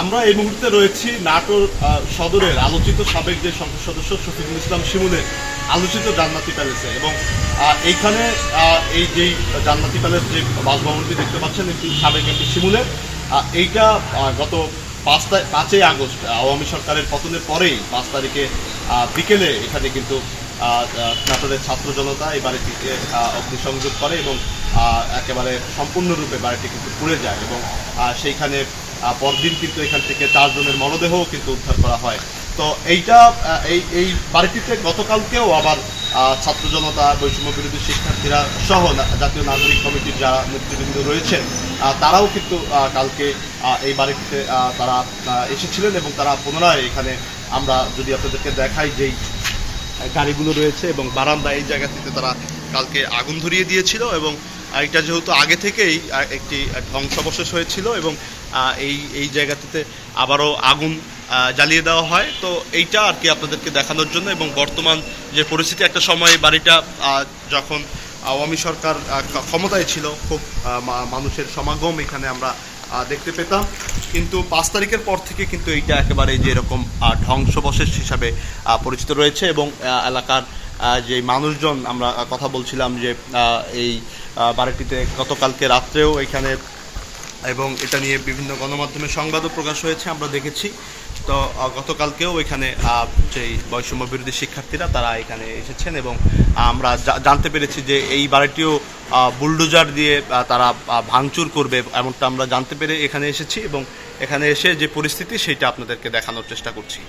আমরা এই মুহূর্তে রয়েছি নাটোর সদরের আলোচিত সাবেক যে সংসদ সদস্য শফিকুল ইসলাম শিমুলের আলোচিত জান্নাতি প্যালেসে এবং এইখানে এই যে জান্নাতি প্যালেস যে বাসভবনটি দেখতে পাচ্ছেন এটি সাবেক একটি শিমুলের। এইটা গত 5ই আগস্ট আওয়ামী সরকারের পতনের পরেই 5 তারিখে বিকেলে এখানে কিন্তু নাটোরের ছাত্র জনতা এই বাড়িটিকে অগ্নিসংযোগ করে এবং একেবারে সম্পূর্ণরূপে বাড়িটি কিন্তু পুড়ে যায় এবং সেইখানে পরদিন কিন্তু এখান থেকে 4 জনের মরদেহও কিন্তু উদ্ধার করা হয়। তো এইটা এই বাড়িটিতে গতকালকেও আবার ছাত্র জনতা, বৈষম্য বিরোধী শিক্ষার্থীরা সহ জাতীয় নাগরিক কমিটির যারা নেতৃবৃন্দ রয়েছেন তারাও কিন্তু কালকে এই বাড়িটিতে তারা এসেছিলেন এবং তারা পুনরায় এখানে আমরা যদি আপনাদেরকে দেখাই যেই গাড়িগুলো রয়েছে এবং বারান্দা এই জায়গাটিতে তারা কালকে আগুন ধরিয়ে দিয়েছিল এবং এটা যেহেতু আগে থেকেই একটি ধ্বংসাবশেষ হয়েছিল এবং এই জায়গাটিতে আবারও আগুন জ্বালিয়ে দেওয়া হয়। তো এইটা আর কি আপনাদেরকে দেখানোর জন্য এবং বর্তমান যে পরিস্থিতি, একটা সময় বাড়িটা যখন আওয়ামী সরকার ক্ষমতায় ছিল খুব মানুষের সমাগম এখানে আমরা দেখতে পেতাম, কিন্তু 5 তারিখের পর থেকে কিন্তু এইটা একেবারে যে এরকম ধ্বংসাবশেষ হিসাবে পরিচিত রয়েছে এবং এলাকার যে মানুষজন আমরা কথা বলছিলাম যে এই বাড়িটিতে গতকালকে রাত্রেও এখানে এবং এটা নিয়ে বিভিন্ন গণমাধ্যমে সংবাদও প্রকাশ হয়েছে, আমরা দেখেছি। তো গতকালকেও এখানে যেই বৈষম্য বিরোধী শিক্ষার্থীরা তারা এখানে এসেছেন এবং আমরা জানতে পেরেছি যে এই বাড়িটিও বুলডোজার দিয়ে তারা ভাঙচুর করবে এমনটা আমরা জানতে পেরে এখানে এসেছি এবং এখানে এসে যে পরিস্থিতি সেটা আপনাদেরকে দেখানোর চেষ্টা করছি।